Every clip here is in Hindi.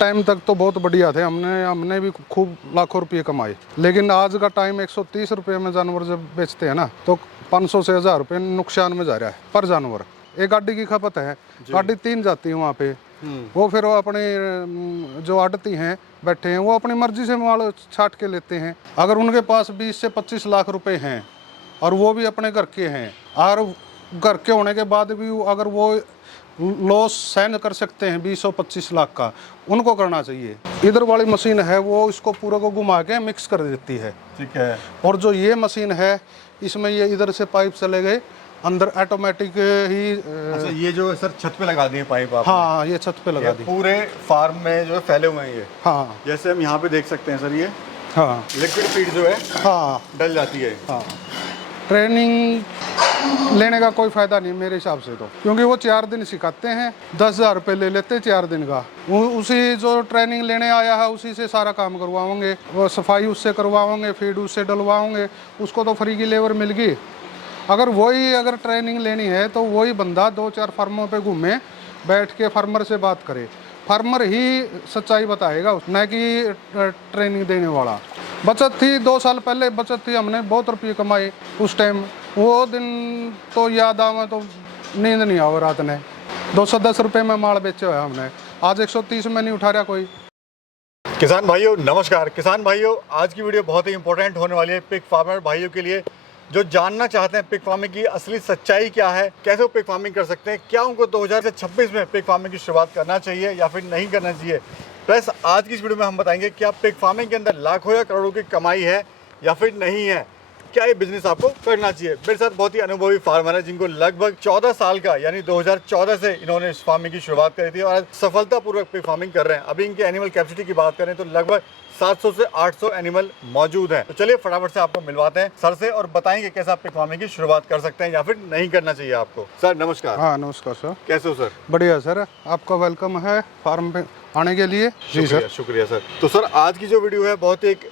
टाइम तक तो बहुत बढ़िया थे, हमने भी खूब लाखों रुपये कमाए। लेकिन आज का टाइम 130 रुपये में जानवर जब बेचते हैं ना, तो 500 से 1000 रुपये नुकसान में जा रहा है पर जानवर। एक गाड़ी की खपत है, गाड़ी 3 जाती है वहाँ पे, वो फिर वो अपने जो आड़ती हैं बैठे हैं, वो अपनी मर्जी से माल छाट के लेते हैं। अगर उनके पास 20 से 25 लाख रुपए हैं और वो भी अपने घर के हैं, और घर के होने के बाद भी अगर वो लॉस सहन कर सकते हैं 20 और 25 लाख का, उनको करना चाहिए। इधर वाली मशीन है वो इसको पूरा को घुमा के मिक्स कर देती है, ठीक है। और जो ये मशीन है इसमें ये इधर से पाइप चले गए अंदर, ऑटोमेटिक ही। अच्छा, ये जो सर छत पे लगा दिए पाइप आप? हाँ, ये छत पे लगा दी। पूरे फार्म में जो है फैले हुए हैं ये। हाँ, जैसे हम यहाँ पे देख सकते हैं सर, ये हाँ, लिक्विड फीड जो है हाँ, डल जाती है। हाँ। ट्रेनिंग लेने का कोई फायदा नहीं मेरे हिसाब से तो, क्योंकि वो 4 दिन सिखाते हैं, 10,000 रुपये ले लेते हैं 4 दिन का। उसी जो ट्रेनिंग लेने आया है उसी से सारा काम करवाओगे, वो सफाई उससे करवाओगे, फीड उससे डलवाओगे, उसको तो फ्री की लेबर मिल गई। अगर ट्रेनिंग लेनी है तो वही बंदा 2-4 फार्मों पे घूमे, बैठ के फार्मर से बात करे, फार्मर ही सच्चाई बताएगा, न कि ट्रेनिंग देने वाला। बचत थी 2 साल पहले, बचत थी, हमने बहुत रुपये कमाए उस टाइम। वो दिन तो याद आवे तो नींद नहीं आवे रात ने। 210 रुपये में माल बेचा है हमने, आज 130 में नहीं उठा रहा कोई। किसान भाइयों नमस्कार। किसान भाइयों, आज की वीडियो बहुत ही इंपॉर्टेंट होने वाली है पिग फार्मर भाइयों के लिए, जो जानना चाहते हैं पिग फार्मिंग की असली सच्चाई क्या है, कैसे वो पिग फार्मिंग कर सकते हैं, क्या उनको 2026 में पिग फार्मिंग की शुरुआत करना चाहिए या फिर नहीं करना चाहिए। प्लस आज की इस वीडियो में हम बताएंगे क्या पिग फार्मिंग के अंदर लाखों या करोड़ों की कमाई है या फिर नहीं है, क्या ये बिजनेस आपको करना चाहिए। मेरे साथ बहुत ही अनुभवी फार्मर है जिनको लगभग 14 साल का यानी 2014 से इन्होंने इस फार्मिंग की शुरुआत करी थी और आज सफलतापूर्वक पिग फार्मिंग कर रहे हैं। अभी इनके एनिमल कैपेसिटी की बात करें तो लगभग 700 से 800 एनिमल मौजूद हैं। तो चलिए फटाफट से आपको मिलवाते हैं सर से और बताएंगे कैसे आप पिग फार्मिंग की शुरुआत कर सकते हैं या फिर नहीं करना चाहिए आपको। सर नमस्कार। हाँ नमस्कार सर, कैसे हो सर? बढ़िया सर, आपका वेलकम है फार्म पे आने के लिए। जी सर, शुक्रिया सर। तो सर आज की जो वीडियो है बहुत एक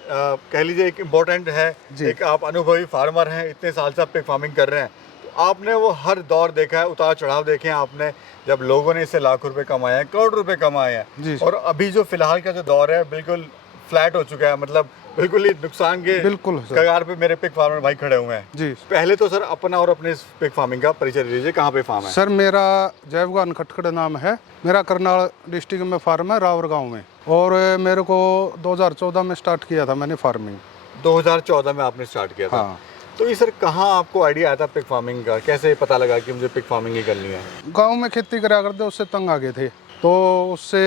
कह लीजिए एक इम्पोर्टेंट है। एक आप अनुभवी फार्मर हैं, इतने साल से आप पिग फार्मिंग कर रहे हैं, तो आपने वो हर दौर देखा है, उतार चढ़ाव देखे हैं आपने, जब लोगों ने इससे लाखों रुपए कमाए हैं, करोड़ रुपए कमाए हैं, और अभी जो फिलहाल का जो दौर है बिल्कुल फ्लैट हो चुका है, मतलब बिल्कुल ही नुकसान के कगार पे मेरे पिग फार्मर भाई खड़े हुए हैं। जी पहले तो सर अपना और अपने पिग फार्मिंग का परिचय दीजिए, कहाँ पे फार्म है? सर मेरा जयवगान खटखड़ नाम है, मेरा करनाल डिस्ट्रिक्ट में फार्म है, रावर गांव में, और मेरे को 2014 में स्टार्ट किया था मैंने फार्मिंग। 2014 में आपने स्टार्ट किया था? हाँ। तो ये सर कहाँ आपको आइडिया आया था पिग फार्मिंग का, कैसे पता लगा कि मुझे पिग फार्मिंग ही करनी है? गाँव में खेती करा करते, उससे तंग आ गए थे, तो उससे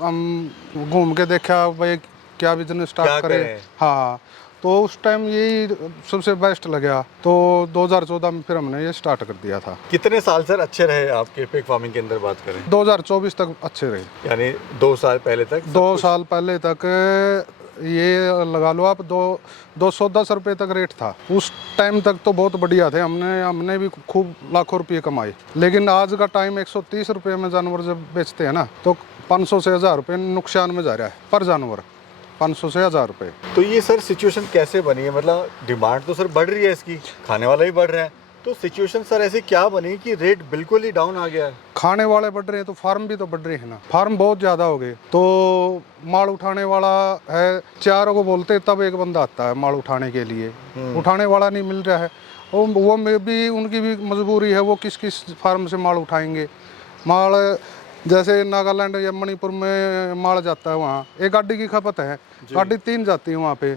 हम घूम के देखा भाई क्या बिजनेस स्टार्ट करें। हाँ, तो उस टाइम यही सबसे बेस्ट लगा, तो 2014 में फिर हमने ये स्टार्ट कर दिया था। कितने साल सर अच्छे रहे आपके पिग फार्मिंग के अंदर बात करें? 2024 तक अच्छे रहे, यानी 2 साल पहले तक? 2 साल पहले तक ये लगा लो आप, 210 रुपये तक रेट था। उस टाइम तक तो बहुत बढ़िया थे, हमने भी खूब लाखों रुपये कमाए। लेकिन आज का टाइम 130 रुपये में जानवर जब बेचते हैं ना, तो 500 से 1000 रुपये नुकसान में जा रहा है पर जानवर, 500 से 1000 रुपये। तो ये सर सिचुएशन कैसे बनी है? मतलब डिमांड तो सर बढ़ रही है इसकी, खाने वाले ही बढ़ रहे हैं, तो सिचुएशन सर ऐसी क्या बनी कि रेट बिल्कुल ही डाउन आ गया है? खाने वाले बढ़ रहे हैं तो फार्म भी तो बढ़ रहे हैं ना, फार्म बहुत ज़्यादा हो गए, तो माल उठाने वाला है, 4 को बोलते तब एक बंदा आता है माल उठाने के लिए, उठाने वाला नहीं मिल रहा है। वो में भी उनकी भी मजबूरी है, वो किस किस फार्म से माल उठाएंगे। माल जैसे नागालैंड या मणिपुर में माल जाता है, वहाँ एक गाड़ी की खपत है, गाड़ी 3 जाती है वहाँ पे,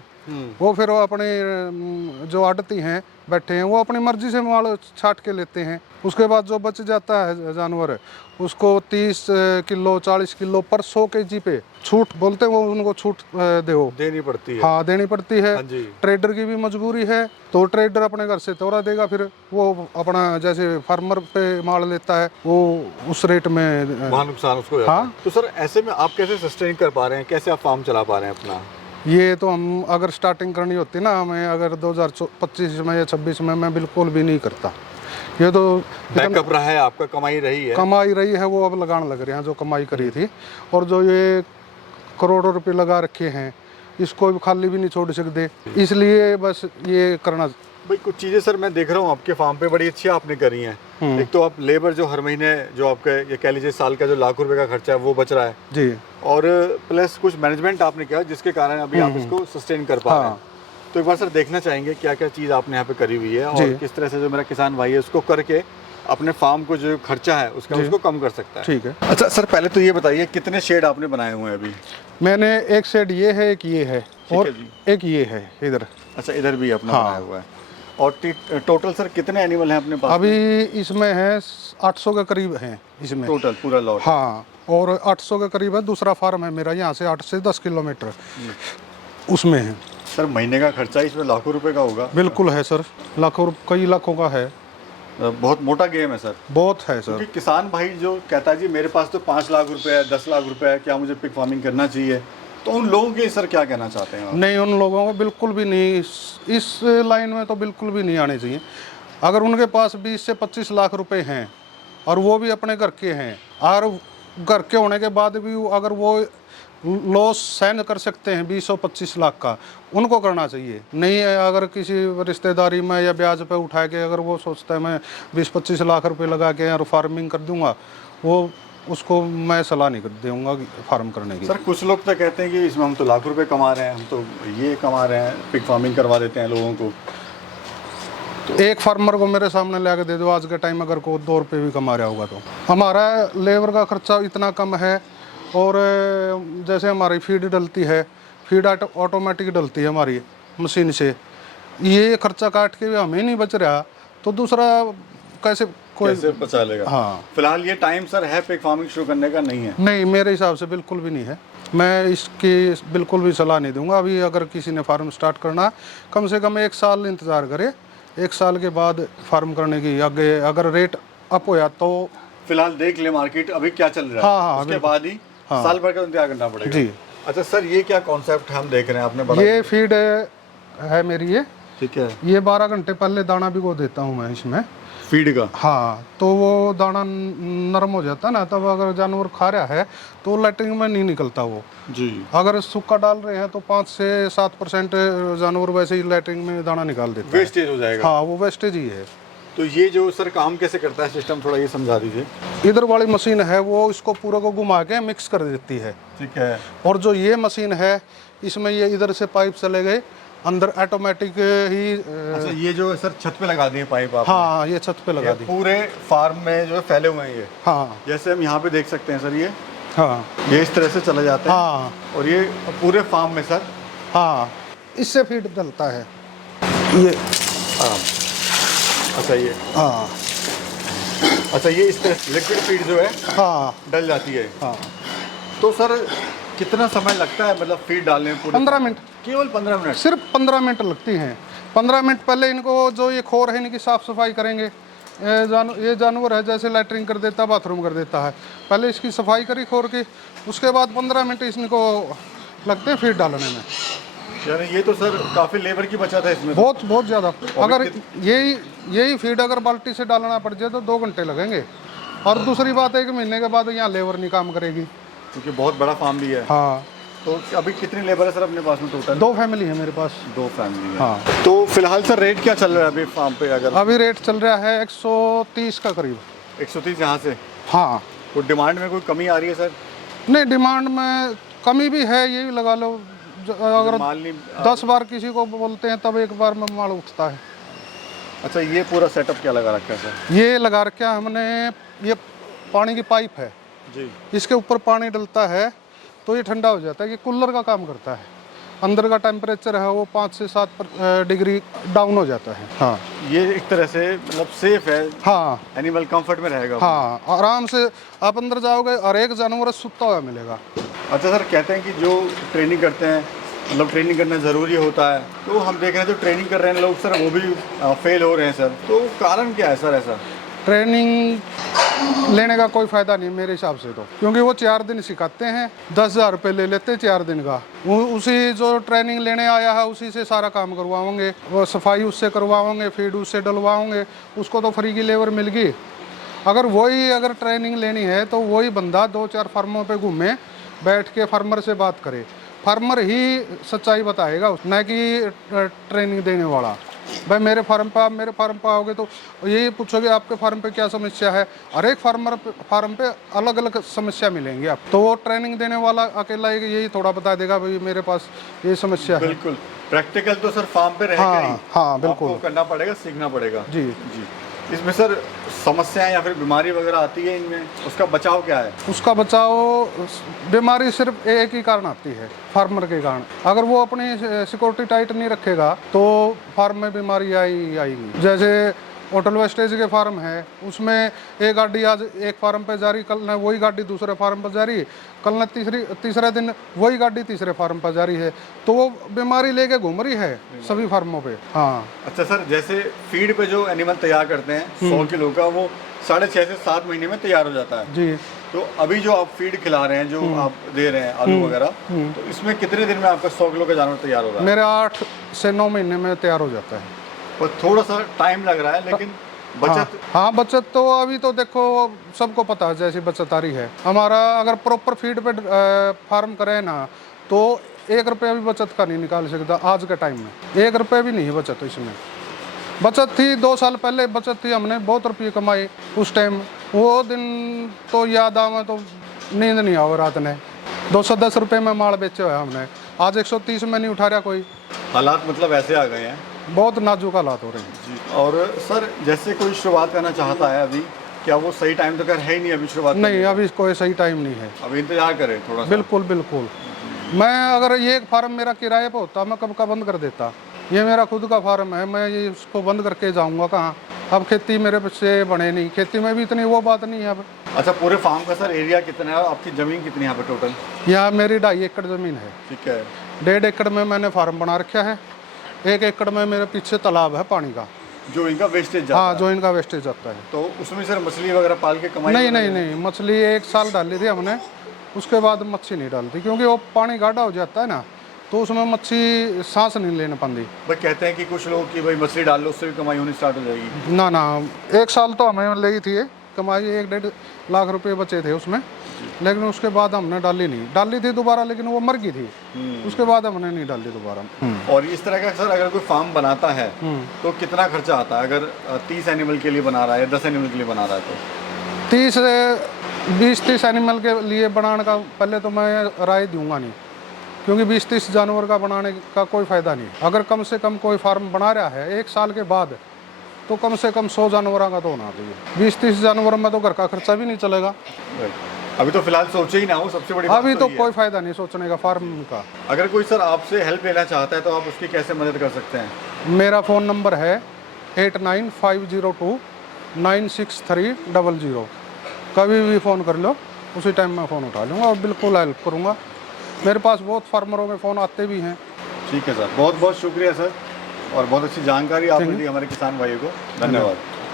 वो फिर वो अपने जो आड़ती हैं बैठे हैं, वो अपनी मर्जी से माल छाट के लेते हैं। उसके बाद जो बच जाता है जानवर, उसको 30 किलो 40 किलो पर 100 kg पे छूट बोलते हैं, वो उनको छूट देनी पड़ती है। हाँ देनी पड़ती है। ट्रेडर की भी मजबूरी है, तो ट्रेडर अपने घर से तोड़ा देगा, फिर वो अपना जैसे फार्मर पे माल लेता है वो उस रेट में वहाँ नुकसान उसको। हाँ, तो सर ऐसे में आप कैसे सस्टेन कर पा रहे हैं, कैसे आप फार्म चला पा रहे हैं अपना? ये तो हम अगर स्टार्टिंग करनी होती ना, हमें अगर 2025 में या 26 में, मैं बिल्कुल भी नहीं करता। ये तो बैकअप रहा है आपका, कमाई रही है, वो अब लगाने लग रहे हैं जो कमाई करी थी, और जो ये करोड़ों रुपए लगा रखे हैं इसको भी खाली भी नहीं छोड़ सकते, इसलिए बस ये करना भाई कुछ चीज़ें सर मैं देख रहा हूँ आपके फार्म पे बड़ी अच्छी आपने करी हैं। एक तो आप लेबर जो हर महीने जो आपका ये कह लीजिए साल का जो लाख रुपए का खर्चा है वो बच रहा है जी, और प्लस कुछ मैनेजमेंट आपने किया जिसके कारण अभी आप इसको सस्टेन कर पा रहे हैं। तो एक बार सर देखना चाहेंगे क्या क्या चीज़ आपने यहाँ पे करी हुई है और किस तरह से जो मेरा किसान भाई है उसको करके अपने फार्म को जो खर्चा है उसका उसको कम कर सकता है। ठीक है। अच्छा सर पहले तो ये बताइए कितने शेड आपने बनाए हुए हैं अभी? मैंने एक सेट ये है, एक ये है और है जी। एक ये है इधर। अच्छा इधर भी अपना बनाया हुआ है। और टोटल सर कितने एनिमल हैं अपने पास? अभी इसमें है 800 के करीब हैं इसमें टोटल पूरा लॉट? हाँ, और 800 के करीब है। दूसरा फार्म है मेरा यहाँ से 8 से 10 किलोमीटर उसमें है। सर महीने का खर्चा इसमें लाखों रुपए का होगा? बिल्कुल है सर, लाखों कई लाखों का है। बहुत मोटा गेम है सर। बहुत है सर। क्योंकि किसान भाई जो कहता है जी मेरे पास तो 5 लाख रुपए है, 10 लाख रुपए है, क्या मुझे पिग फार्मिंग करना चाहिए, तो उन लोगों के सर क्या कहना चाहते हैं आप? नहीं, उन लोगों को बिल्कुल भी नहीं, इस लाइन में तो बिल्कुल भी नहीं आने चाहिए। अगर उनके पास 20 से 25 लाख रुपए हैं और वो भी अपने घर के हैं और घर के होने के बाद भी अगर वो लॉस सहन कर सकते हैं 20 और 25 लाख का, उनको करना चाहिए। नहीं है अगर किसी रिश्तेदारी में या ब्याज पे उठा के अगर वो सोचता है मैं 20-25 लाख रुपए लगा के और फार्मिंग कर दूंगा, वो उसको मैं सलाह नहीं कर दूंगा फार्म करने की। सर कुछ लोग तो कहते हैं कि इसमें हम तो लाख रुपए कमा रहे हैं, हम तो ये कमा रहे हैं, पिग फार्मिंग करवा देते हैं लोगों को। तो एक फार्मर को मेरे सामने ला के दे दो आज के टाइम अगर को 2 रुपये भी कमा रहा होगा तो। हमारा लेबर का खर्चा इतना कम है और जैसे हमारी फीड डलती है, फीड ऑटोमेटिक डलती है हमारी मशीन से, ये खर्चा काट के भी हमें नहीं बच रहा तो दूसरा कैसे बचा लेगा? हाँ फिलहाल ये टाइम सर है पिग फार्मिंग शुरू करने का नहीं है? नहीं, मेरे हिसाब से बिल्कुल भी नहीं है। मैं इसकी बिल्कुल भी सलाह नहीं दूंगा। अभी अगर किसी ने फार्म स्टार्ट करना कम से कम 1 साल इंतज़ार करे, 1 साल के बाद फार्म करने की। आगे अगर रेट अप होया तो फिलहाल देख ले मार्केट अभी क्या चल रहा है। हाँ, उसके बाद ही साल भर का इंतजार करना पड़ेगा जी। अच्छा सर ये क्या कॉन्सेप्ट हम देख रहे हैं आपने बड़ा? ये फीड है मेरी, ये ठीक है। ये 12 घंटे पहले दाना भिगो देता हूँ मैं इसमें फीड का। हाँ, तो वो दाना नरम हो जाता है ना, तब अगर जानवर खा रहा है तो लैट्रिन में नहीं निकलता वो जी। अगर सूखा डाल रहे हैं तो 5 से 7% जानवर वैसे ही लैट्रिन में दाना निकाल देता है। वेस्टेज हो जाएगा। हाँ, वो वेस्टेज ही है। तो ये जो सर काम कैसे करता है सिस्टम, थोड़ा ये समझा दीजिए। इधर वाली मशीन है वो इसको पूरा को घुमा के मिक्स कर देती है। ठीक है। और जो ये मशीन है इसमें ये इधर से पाइप चले गए अंदर ऑटोमेटिक ही। अच्छा ये जो सर छत पे लगा दिए पाइप आप? हाँ, ये छत पे लगा दी। पूरे फार्म में जो है फैले हुए हैं ये? हाँ, जैसे हम यहाँ पे देख सकते हैं सर, ये हाँ, ये इस तरह से चला जाता है। हाँ, और ये पूरे फार्म में सर? हाँ, इससे फीड डलता है ये। हाँ। अच्छा ये, हाँ, अच्छा ये इस तरह लिक्विड फीड जो है हाँ, डल जाती है। हाँ। तो सर कितना समय लगता है मतलब फीड डालने में? 15 मिनट। केवल 15 मिनट? सिर्फ 15 मिनट लगती हैं। 15 मिनट पहले इनको जो ये खोर है इनकी साफ सफाई करेंगे। ये जानवर है जैसे लैट्रिन कर देता है, बाथरूम कर देता है, पहले इसकी सफाई करी खोर की, उसके बाद 15 मिनट इनको लगते हैं फीड डालने में। यानी ये तो सर काफ़ी लेबर की बचत है इसमें। बहुत बहुत ज़्यादा। अगर यही फीड अगर बाल्टी से डालना पड़ जाए तो 2 घंटे लगेंगे। और दूसरी बात है 1 महीने के बाद यहाँ लेबर नहीं काम करेगी क्योंकि बहुत बड़ा फार्म भी है। हाँ। तो अभी कितनी लेबर है सर अपने पास में टोटल? 2 फैमिली है मेरे पास। 2 फैमिली है। हाँ। तो फिलहाल सर रेट क्या चल रहा है अभी फार्म पे? अगर अभी रेट चल रहा है 130 का करीब। 130 यहाँ से? हाँ। तो डिमांड में कोई कमी आ रही है सर? नहीं, डिमांड में कमी भी है, ये भी लगा लो। अगर माल नहीं 10 बार किसी को बोलते हैं तब 1 बार में माल उठता है। अच्छा ये पूरा सेटअप क्या लगा रखा है सर? ये लगा रखा हमने, ये पानी की पाइप है जी। इसके ऊपर पानी डलता है तो ये ठंडा हो जाता है। ये कूलर का काम करता है। अंदर का टेम्परेचर है वो 5 से 7 डिग्री डाउन हो जाता है। हाँ, ये एक तरह से मतलब सेफ है। हाँ, एनिमल कंफर्ट में रहेगा। हाँ, आराम से आप अंदर जाओगे और एक जानवर सुता हुआ मिलेगा। अच्छा सर कहते हैं कि जो ट्रेनिंग करते हैं मतलब ट्रेनिंग करना ज़रूरी होता है, तो हम देख रहे हैं जो ट्रेनिंग कर रहे हैं लोग सर वो भी फेल हो रहे हैं सर, तो कारण क्या है सर ऐसा? ट्रेनिंग लेने का कोई फ़ायदा नहीं मेरे हिसाब से तो, क्योंकि वो 4 दिन सिखाते हैं, 10,000 रुपये ले लेते हैं 4 दिन का। उसी जो ट्रेनिंग लेने आया है उसी से सारा काम करवाओगे, वो सफाई उससे करवाओगे, फीड उससे डलवाओगे, उसको तो फ्री की लेबर मिल गई। अगर ट्रेनिंग लेनी है तो वही बंदा 2-4 फार्मों पे घूमे, बैठ के फार्मर से बात करे। फार्मर ही सच्चाई बताएगा, न कि ट्रेनिंग देने वाला। भाई मेरे फार्म पे आप मेरे फार्म पे आओगे तो यही पूछोगे आपके फार्म पे क्या समस्या है। हर एक फार्म पे अलग अलग समस्या मिलेंगी आप, तो वो ट्रेनिंग देने वाला अकेला यही थोड़ा बता देगा भाई मेरे पास ये समस्या है। बिल्कुल, प्रैक्टिकल तो सर फार्म पे रहेगा हाँ, ही। हाँ, बिल्कुल। आपको करना पड़ेगा, सीखना पड़ेगा। जी। जी। इसमें सर समस्याएं या फिर बीमारी वगैरह आती है इनमें, उसका बचाव क्या है? उसका बचाव, बीमारी सिर्फ एक ही कारण आती है, फार्मर के कारण। अगर वो अपनी सिक्योरिटी टाइट नहीं रखेगा तो फार्म में बीमारी आएगी। जैसे होटल वेस्टेज के फार्म है, उसमें एक गाड़ी आज एक फार्म पे जारी, कल न वही गाड़ी दूसरे फार्म पर जारी, कल न तीसरे दिन वही गाड़ी तीसरे फार्म पर जारी है, तो वो बीमारी लेके घूम रही है सभी फार्मों पे। हाँ। अच्छा सर, जैसे फीड पे जो एनिमल तैयार करते हैं 100 किलो का, वो 6.5 से 7 महीने में तैयार हो जाता है। जी। तो अभी जो आप फीड खिला रहे हैं, जो आप दे रहे हैं आलू वगैरह, तो इसमें कितने दिन में आपका 100 किलो का जानवर तैयार हो रहा है? मेरे 8 से 9 महीने में तैयार हो जाता है। और थोड़ा सा टाइम लग रहा है, लेकिन बचत। हाँ, बचत तो अभी तो देखो सबको पता है जैसी बचत आ रही है। हमारा अगर प्रॉपर फीड पे फार्म करें ना तो 1 रुपया भी बचत का नहीं निकाल सकता आज के टाइम में। 1 रुपया भी नहीं है बचत इसमें। बचत थी 2 साल पहले, बचत थी, हमने बहुत रुपये कमाए उस टाइम। वो दिन तो याद आवे तो नींद नहीं आवे रात ने। 210 रुपये में माल बेचे हुआ हमने, आज 130 में नहीं उठा रहा कोई। हालात मतलब ऐसे आ गए हैं, बहुत नाजुक हालात हो रहे हैं। जी। और सर जैसे कोई शुरुआत करना चाहता है अभी, क्या वो सही टाइम तो कर है ही नहीं अभी शुरुआत? नहीं, अभी कोई सही टाइम नहीं है, अभी इंतजार करें थोड़ा सा। बिल्कुल बिल्कुल। मैं अगर ये फार्म मेरा किराए पे होता मैं कब का बंद कर देता। ये मेरा खुद का फार्म है, मैं ये इसको बंद करके जाऊंगा कहाँ? अब खेती मेरे से बने नहीं, खेती में भी इतनी वो बात नहीं है अब। अच्छा, पूरे फार्म का सर एरिया कितना है और आपकी ज़मीन कितनी है यहाँ पे टोटल? यहाँ मेरी 2.5 एकड़ ज़मीन है। ठीक है। 1.5 एकड़ में मैंने फार्म बना रखा है, 1 एकड़ में मेरे पीछे तालाब है पानी का, जो इनका वेस्टेज जाता हाँ, है। जो इनका वेस्टेज जाता है। तो उसमें सर मछली वगैरह पाल के कमाई? नहीं नहीं नहीं, मछली 1 साल डाली थी हमने, उसके बाद मच्छी नहीं डालती क्योंकि वो पानी गाढ़ा हो जाता है ना, तो उसमें मच्छी सांस नहीं लेने पाती। भाई कहते हैं कि कुछ लोग कि भाई मछली डाल लो उससे भी कमाई होनी स्टार्ट हो जाएगी। ना ना, 1 साल तो हमें ली थी कमाई, 1-1.5 लाख रुपए बचे थे उसमें, लेकिन उसके बाद हमने डाली थी दोबारा, लेकिन वो मर गई थी, उसके बाद हमने नहीं डाली दोबारा। और इस तरह का सर अगर कोई फार्म बनाता है तो कितना खर्चा आता है? अगर 30 एनिमल के लिए बना रहा है या 10 एनिमल के लिए बना रहा है तो? 20-30 एनिमल के लिए बनाने का पहले तो मैं राय दूंगा नहीं, क्योंकि 20-30 जानवर का बनाने का कोई फ़ायदा नहीं। अगर कम से कम कोई फार्म बना रहा है 1 साल के बाद, तो कम से कम 100 जानवरों का तो होना चाहिए। 20-30 जानवर में तो घर का खर्चा भी नहीं चलेगा। अभी तो फिलहाल सोचे ही ना हो, सबसे बड़ी बात अभी तो ये है। कोई फ़ायदा नहीं सोचने का फार्म का। अगर कोई सर आपसे हेल्प लेना चाहता है तो आप उसकी कैसे मदद कर सकते हैं? मेरा फ़ोन नंबर है 8950296300। कभी भी फ़ोन कर लो, उसी टाइम मैं फ़ोन उठा लूँगा और बिल्कुल हेल्प करूँगा। मेरे पास बहुत फार्मरों के फ़ोन आते भी हैं। ठीक है सर, बहुत बहुत शुक्रिया सर, और बहुत अच्छी जानकारी आपने दी हमारे किसान भाइयों को। धन्यवाद।